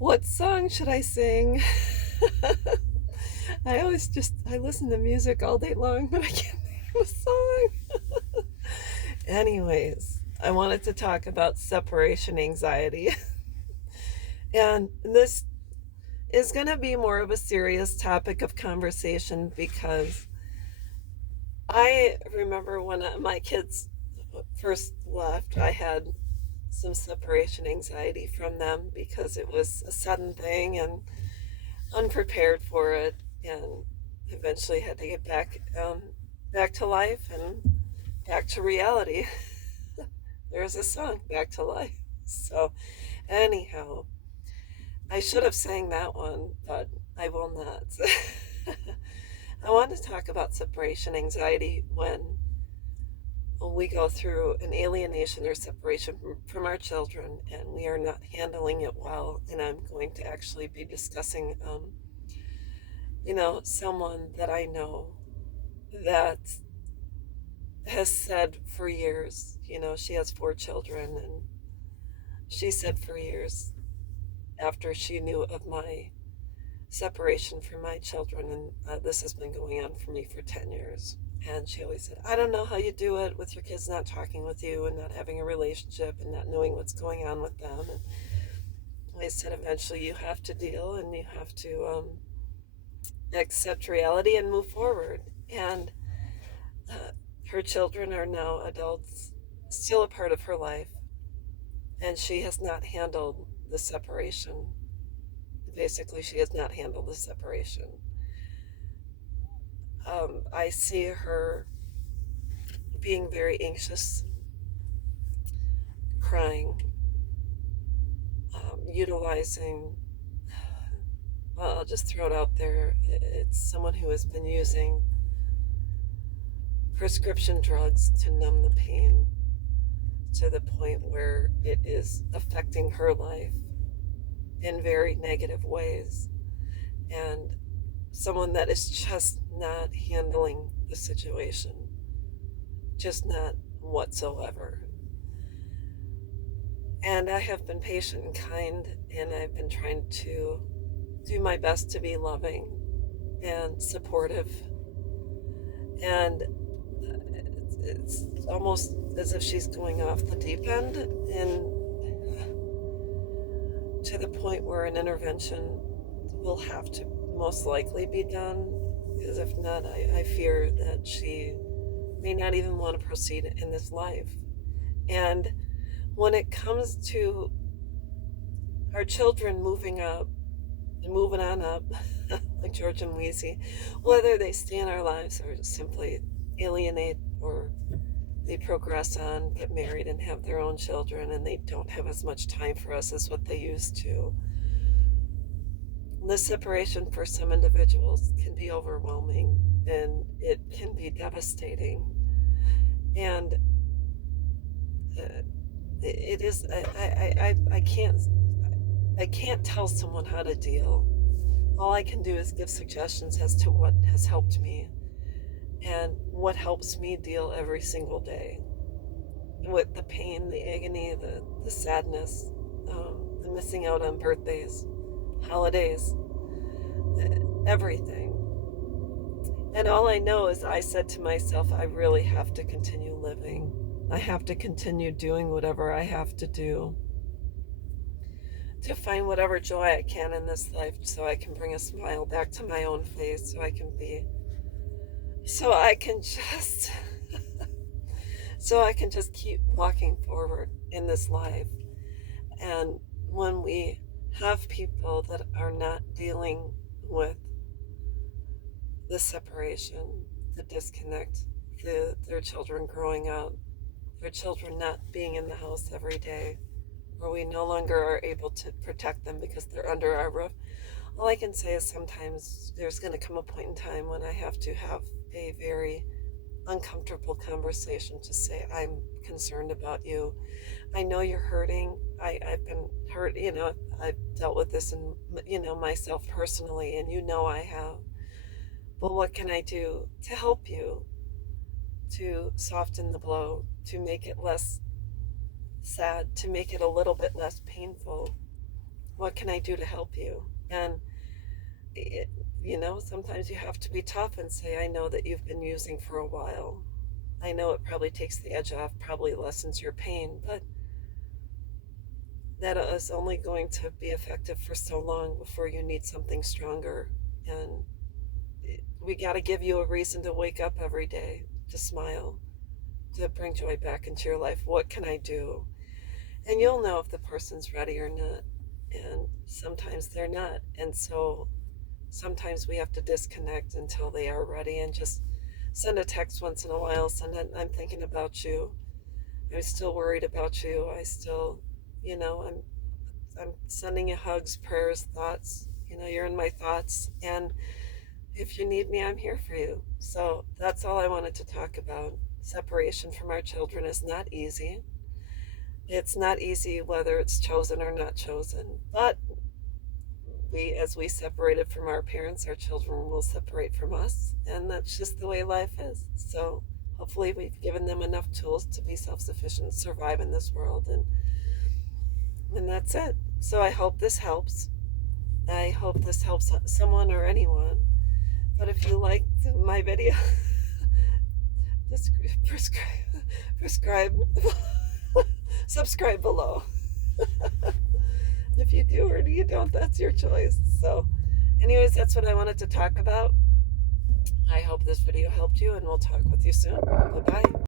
What song should I sing? I listen to music all day long, but I can't think of a song. Anyways, I wanted to talk about separation anxiety. And this is going to be more of a serious topic of conversation because I remember when my kids first left, I had some separation anxiety from them because it was a sudden thing and unprepared for it, and eventually had to get back to life and back to reality. There's a song, Back to Life. So, anyhow, I should have sang that one, but I will not. I want to talk about separation anxiety when we go through an alienation or separation from our children and we are not handling it well. And I'm going to actually be discussing someone that I know that has said for years, she has 4 children, and she said for years after she knew of my separation from my children, and this has been going on for me for 10 years. And she always said, I don't know how you do it with your kids not talking with you and not having a relationship and not knowing what's going on with them. And I said, eventually you have to deal and you have to accept reality and move forward. And uh, her children are now adults, still a part of her life, and she has not handled the separation. Basically, she has not handled the separation. I see her being very anxious, crying, utilizing, well, I'll just throw it out there. It's someone who has been using prescription drugs to numb the pain to the point where it is affecting her life in very negative ways. And someone that is just not handling the situation, just not whatsoever. And I have been patient and kind, and I've been trying to do my best to be loving and supportive. And it's almost as if she's going off the deep end, and to the point where an intervention will have to most likely be done, because if not, I fear that she may not even want to proceed in this life. And when it comes to our children moving up and moving on up, like George and Wheezy, whether they stay in our lives or simply alienate, or they progress on, get married, and have their own children, and they don't have as much time for us as what they used to. The separation for some individuals can be overwhelming and it can be devastating. And it is, I can't tell someone how to deal. All I can do is give suggestions as to what has helped me and what helps me deal every single day with the pain, the agony, the sadness, the missing out on birthdays, holidays, everything. And all I know is I said to myself, I really have to continue living. I have to continue doing whatever I have to do to find whatever joy I can in this life, so I can bring a smile back to my own face, so I can just, so I can just keep walking forward in this life. And when we have people that are not dealing with the separation, the disconnect, their children growing up, their children not being in the house every day, where we no longer are able to protect them because they're under our roof. All I can say is sometimes there's going to come a point in time when I have to have a very uncomfortable conversation to say, I'm concerned about you. I know you're hurting. I've been hurt, I've dealt with this and, myself personally, and I have. But what can I do to help you, to soften the blow, to make it less sad, to make it a little bit less painful? What can I do to help you? And it, sometimes you have to be tough and say, I know that you've been using for a while. I know it probably takes the edge off, probably lessens your pain, but that is only going to be effective for so long before you need something stronger. And we got to give you a reason to wake up every day, to smile, to bring joy back into your life. What can I do? And you'll know if the person's ready or not. And sometimes they're not. And so sometimes we have to disconnect until they are ready and just send a text once in a while. Send it, I'm thinking about you. I'm still worried about you. I still, I'm sending you hugs, prayers, thoughts. You're in my thoughts. And if you need me, I'm here for you. So that's all I wanted to talk about. Separation from our children is not easy. It's not easy whether it's chosen or not chosen. But as we separated from our parents, our children will separate from us. And that's just the way life is. So hopefully we've given them enough tools to be self-sufficient, survive in this world. And that's it. So I hope this helps. I hope this helps someone or anyone. But if you liked my video, prescribe, subscribe below. If you do or you don't, that's your choice. So anyways, that's what I wanted to talk about. I hope this video helped you, and we'll talk with you soon. Bye-bye.